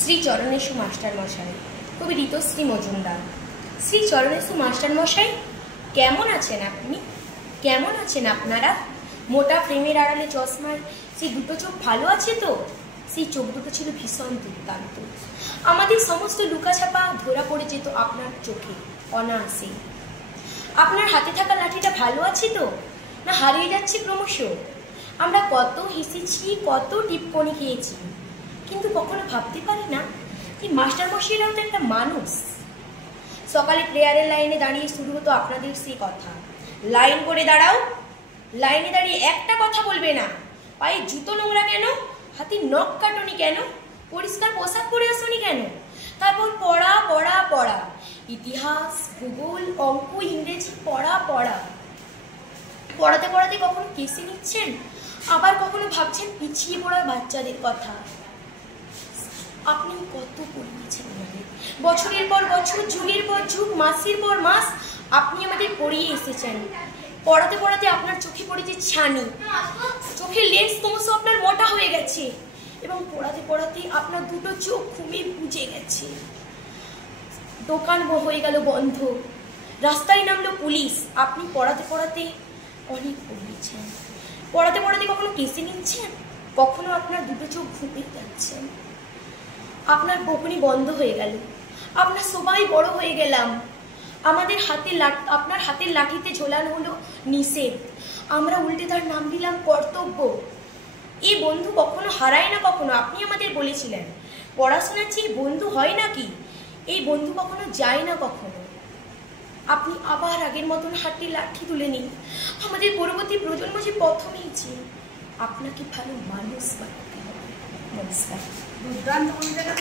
Shri চরণেশু master মশাই, কবি Ritashree Majumdar. Shri চরণেশু master মশাই, কেমন আছেন আপনি? কেমন আছেন আপনারা? মোটা প্রেমের আড়ালে চশমার সেই দুটো চোখ ভালো আছে তো? সেই চোখ দুটো ছিল ভীষণ দুর্দান্ত। আমাদের সমস্ত লুকাছাপা ধরা পড়ে যেত আপনার চোখে অনায়াসে। আপনার হাতে থাকা লাঠিটা ভালো আছে তো, না হারিয়ে যাচ্ছে ক্রমশ? আমরা কত হেসেছি, কত টিপ্পনি খেয়েছি, কিন্তু কখনো ভাবতে পারি না যে মাস্টারমশাইরাও তো একটা মানুষ। সকালে প্রেয়ারের লাইনে দাঁড়িয়ে শুরু হতো আপনাদের সেই কথা, লাইন করে দাঁড়াও, লাইনে দাঁড়িয়ে একটা কথা বলবে না, পায়ে জুতো নোংরা কেন, হাতে নখ কাটনি কেন, পরিষ্কার পোশাক পরে আসনি কেন। তারপর পড়া পড়া পড়া, ইতিহাস, ভূগোল, অঙ্ক, ইংরেজি পড়া পড়া। পড়াতে পড়াতে কখনো কেসে নিচ্ছেন, আবার কখনো ভাবছেন পিছিয়ে পড়া বাচ্চাদের কথা। আপনি কত পড়িয়েছেন আমাদের, বছরের পর বছর, যুগের পর যুগ, মাসের পর মাস আপনি আমাদের পড়িয়ে এসেছেন। পড়াতে পড়াতে আপনার চোখে পড়েছে ছানি, চোখের লেন্স ক্রমশ আপনার মোটা হয়ে গেছে, এবং পড়াতে পড়াতে আপনার দুটো চোখ খুবই বুঝে গেছে। দোকান হয়ে গেল বন্ধ, রাস্তায় নামলো পুলিশ। আপনি পড়াতে পড়াতে অনেক পড়িয়েছেন। পড়াতে পড়াতে কখনো কেসে নিচ্ছেন, কখনো আপনার দুটো চোখ ঘুমিয়ে যাচ্ছেন। আপনার বকুনি বন্ধ হয়ে গেল, আমরা সবাই বড় হয়ে গেলাম। আমাদের আপনার হাতের লাঠিতে ঝোলানো হলো নিষেধ, আমরা উল্টে তার নাম দিলাম কর্তব্য। এই বন্ধু কখনো হারায় না কখনো, আপনি আমাদের বলেছিলেন। পড়াশোনার চেয়ে বন্ধু হয় নাকি, এই বন্ধু কখনো যায় না কখনো। আপনি আবার আগের মতন হাতে লাঠি তুলে নিন, আমাদের পরবর্তী প্রজন্ম যে পথ নিয়েছে, আপনাকে ভালো মানুষ বানাতে হবে। নমস্কার। দুর্দান্ত।